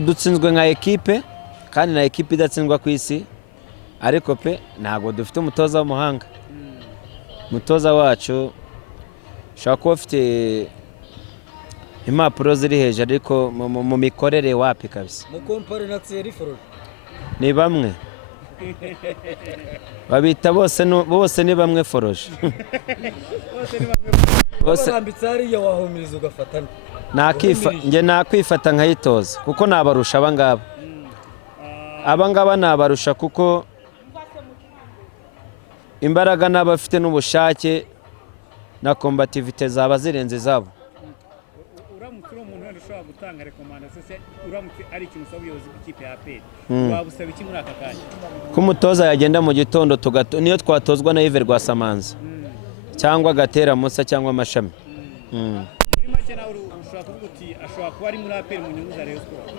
dutsinzwe nka ekipe kandi na ekipe idatsindwa ku isi ariko pe ntabwo dufite umutoza w'umuhanga. Umutoza wacu ushobora kuba ufite impapuro ziri hejuru ariko mu mikorere wapi kabisa. Mu kompare na Thierry Foroge ni bamwe babita bose ni bamwe Foroge. bose bambitse hariya wahumiriza ugafatana. Nge nakwifata nkayitoza kuko nabarusha abangaba nabarusha kuko imbaraga n'abafite n'ubushake na combativite zaba zirenze zabo. Uramutse uri umuntu wenda ushobora gutanga recommandation se uramutse ari ikintu usaba ubuyobozi bw'ikipe ya APR wabusaba iki muri aka kanya? Ko umutoza yagenda mu gitondo niyo twatozwa na Yves Rwasamanzi cyangwa Gatera Musa cyangwa Amashami. Muri make nawe ushobora kuvuga uti ashobora kuba ari muri APR mu nyungu za Rayon Sports.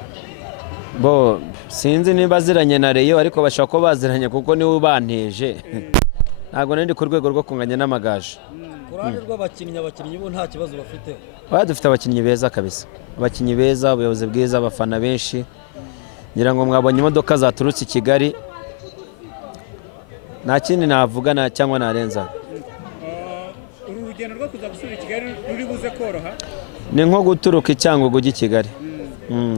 Bo sinzi niba aziranye na Rayon ariko bashaka ko baziranye kuko niwe banteje. Ntabwo nandi ku rwego rwo kunganya n'amagaje. Kurande rw'abakinnyi bo nta kibazo bafite. Dufite abakinnyi beza kabisa. Abakinnyi beza, ubuyobozi bwiza, abafana benshi. Ngira ngo mwabonye imodoka zaturutse i Kigali. Nta kindi navuga cyangwa narenza. Uru rugendo rwo kuza gusubira i Kigali ruri buze koroha? Ni nko guturuka i Cyangugu ujya i Kigali.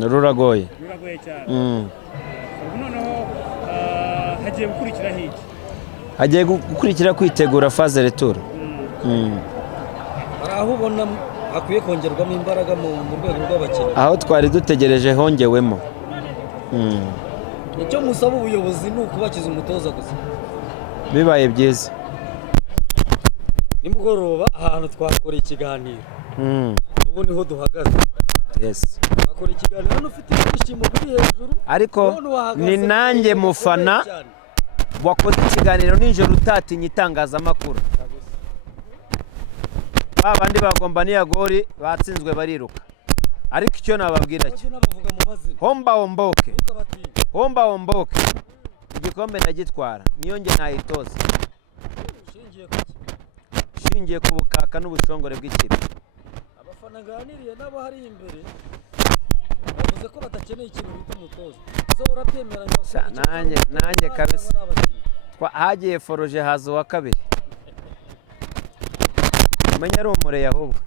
Ruragoye. Ruragoye cyane. Noneho hagiye gukurikira hiki? Hagiye gukurikira kwitegura phase retour. Hari aho ubona hakwiye kongerwamo imbaraga mu rwego rw'abakinnyi. Aho twari dutegereje hongewemo. Icyo musaba ubuyobozi ni ukubakiza umutoza gusa. Bibaye byiza. Nimugoroba ahantu twakora ikiganiro. Ubu niho duhagaze. Yes. Twakora ikiganiro hano ufite ibyishimo biri hejuru. Ariko ni nanjye mufana wakoze ikiganiro ninjoro utatinya itangazamakuru. Babandi bagomba niya gori batsinzwe bariruka. Ariko icyo nababwira cyo homba omboke igikombe ndagitwara niyo nge ntayitoza. Shingiye ku bukaka n'ubushongore bw'ikipe. Abafana ganiriye nabo hari imbere bavuze ko batakeneye ikintu bita umutoza. So urapyemeranya nanjye kabisa. Hagiye Foroge hazo wa kabiri. Menya ari umure ahubwo.